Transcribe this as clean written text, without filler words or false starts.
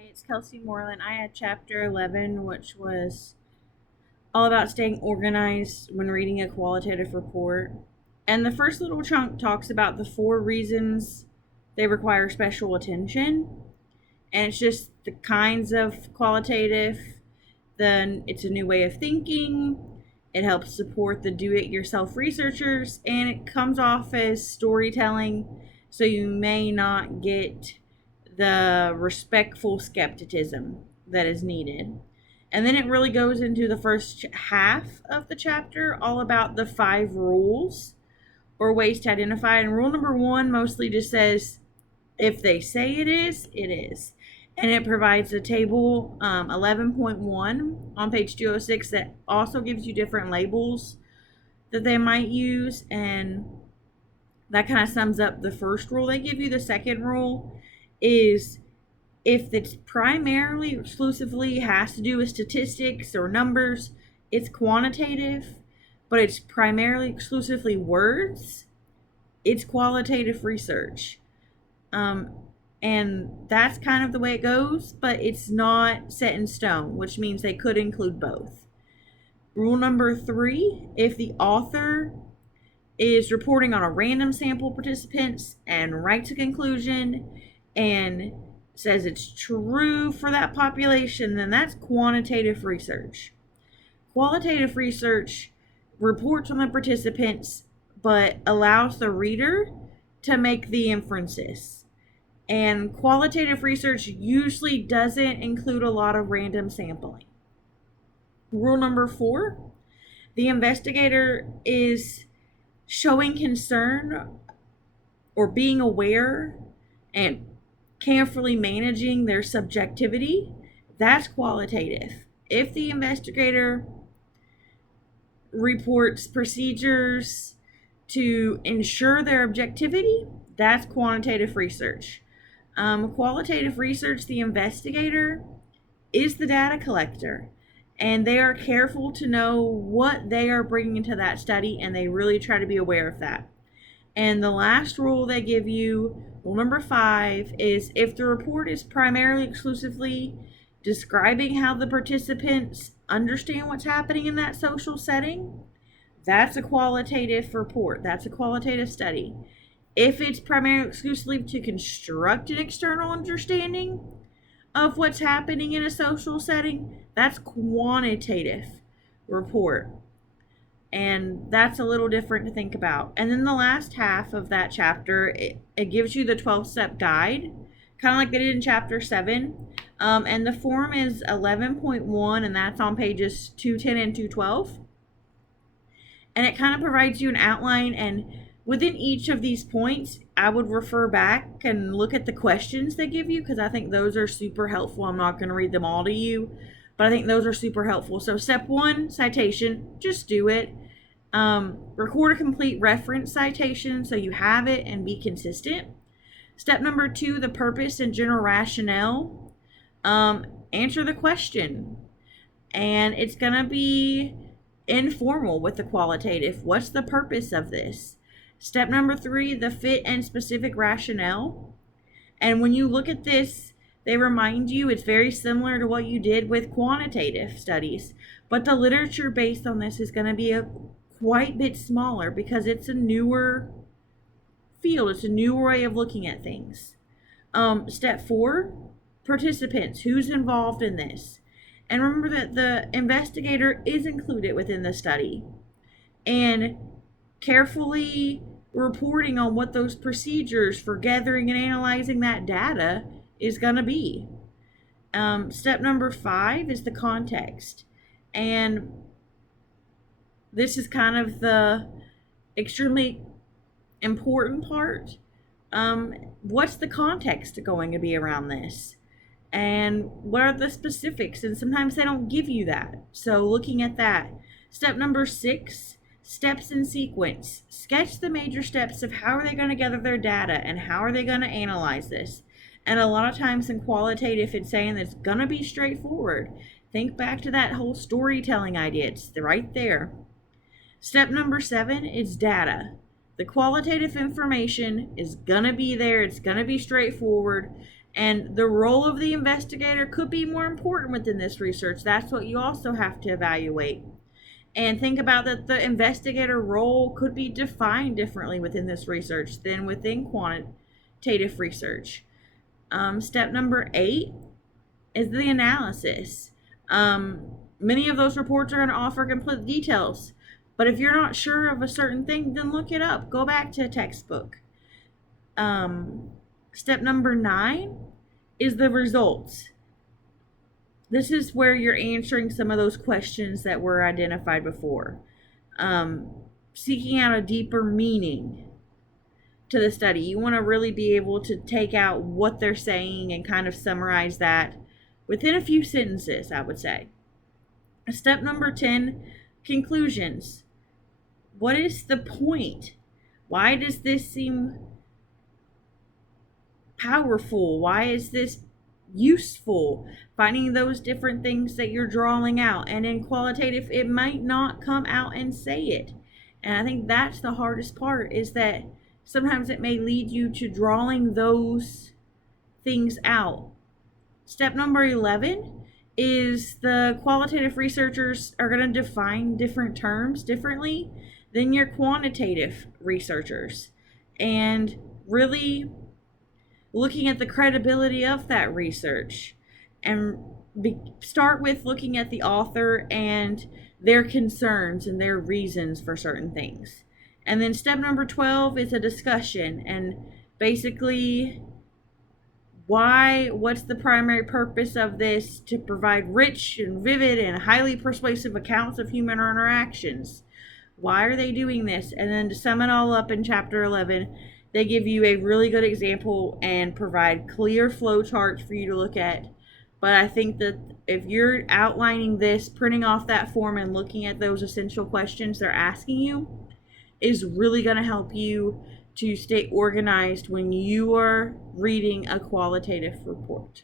Hi, it's Kelsey Moreland. I had chapter 11, which was all about staying organized when reading a qualitative report. And the first little chunk talks about the 4 reasons they require special attention. And it's just the kinds of qualitative. Then it's a new way of thinking. It helps support the do it yourself researchers. And it comes off as storytelling. So you may not get the respectful skepticism that is needed. And then it really goes into the first half of the chapter, all about the 5 rules or ways to identify. And rule number 1 mostly just says, if they say it is, it is. And it provides a table 11.1 on page 206 that also gives you different labels that they might use. And that kind of sums up the first rule they give you. The second rule is, if it's primarily exclusively has to do with statistics or numbers, it's quantitative. But it's primarily exclusively words, it's qualitative research. And that's kind of the way it goes, but it's not set in stone, which means they could include both. Rule number 3, if the author is reporting on a random sample of participants and writes a conclusion and says it's true for that population, then that's quantitative research. Qualitative research reports on the participants but allows the reader to make the inferences. And qualitative research usually doesn't include a lot of random sampling. Rule number 4, the investigator is showing concern or being aware and carefully managing their subjectivity. That's qualitative. If the investigator reports procedures to ensure their objectivity, that's quantitative research. Qualitative research, the investigator is the data collector, and they are careful to know what they are bringing into that study, and they really try to be aware of that. And the last rule they give you, rule number 5, is if the report is primarily exclusively describing how the participants understand what's happening in that social setting, that's a qualitative report. That's a qualitative study. If it's primarily exclusively to construct an external understanding of what's happening in a social setting, that's quantitative report. And that's a little different to think about. And then the last half of that chapter, it gives you the 12-step guide, kind of like they did in chapter 7. And the form is 11.1, and that's on pages 210 and 212. And it kind of provides you an outline, and within each of these points, I would refer back and look at the questions they give you, because I think those are super helpful. I'm not going to read them all to you, but I think those are super helpful. So step 1, citation, just do it. Record a complete reference citation so you have it and be consistent. Step number 2, the purpose and general rationale. Answer the question. And it's going to be informal with the qualitative. What's the purpose of this? Step number 3, the fit and specific rationale. And when you look at this, they remind you it's very similar to what you did with quantitative studies, but the literature based on this is going to be a quite bit smaller because it's a newer field. It's a newer way of looking at things. Step 4, participants. Who's involved in this? And remember that the investigator is included within the study. And carefully reporting on what those procedures for gathering and analyzing that data is going to be. Step number 5 is the context. And this is kind of the extremely important part. What's the context going to be around this? And what are the specifics? And sometimes they don't give you that. So looking at that. Step number 6, steps in sequence. Sketch the major steps of how are they going to gather their data and how are they going to analyze this. And a lot of times in qualitative, it's saying that it's going to be straightforward. Think back to that whole storytelling idea. It's right there. Step number 7 is data. The qualitative information is going to be there. It's going to be straightforward. And the role of the investigator could be more important within this research. That's what you also have to evaluate. And think about that the investigator role could be defined differently within this research than within quantitative research. Step number 8 is the analysis. Many of those reports are going to offer complete details, but if you're not sure of a certain thing, then look it up. Go back to a textbook. Step number 9 is the results. This is where you're answering some of those questions that were identified before. Seeking out a deeper meaning to the study. You want to really be able to take out what they're saying and kind of summarize that within a few sentences, I would say. Step number 10, conclusions. What is the point? Why does this seem powerful? Why is this useful? Finding those different things that you're drawing out. And in qualitative, it might not come out and say it. And I think that's the hardest part, is that sometimes it may lead you to drawing those things out. Step number 11 is the qualitative researchers are going to define different terms differently than your quantitative researchers. And really looking at the credibility of that research, and start with looking at the author and their concerns and their reasons for certain things. And then step number 12 is a discussion, and basically what's the primary purpose of this? To provide rich and vivid and highly persuasive accounts of human interactions. Why are they doing this? And then to sum it all up in chapter 11, they give you a really good example and provide clear flow charts for you to look at. But I think that if you're outlining this, printing off that form and looking at those essential questions they're asking you is really going to help you to stay organized when you are reading a qualitative report.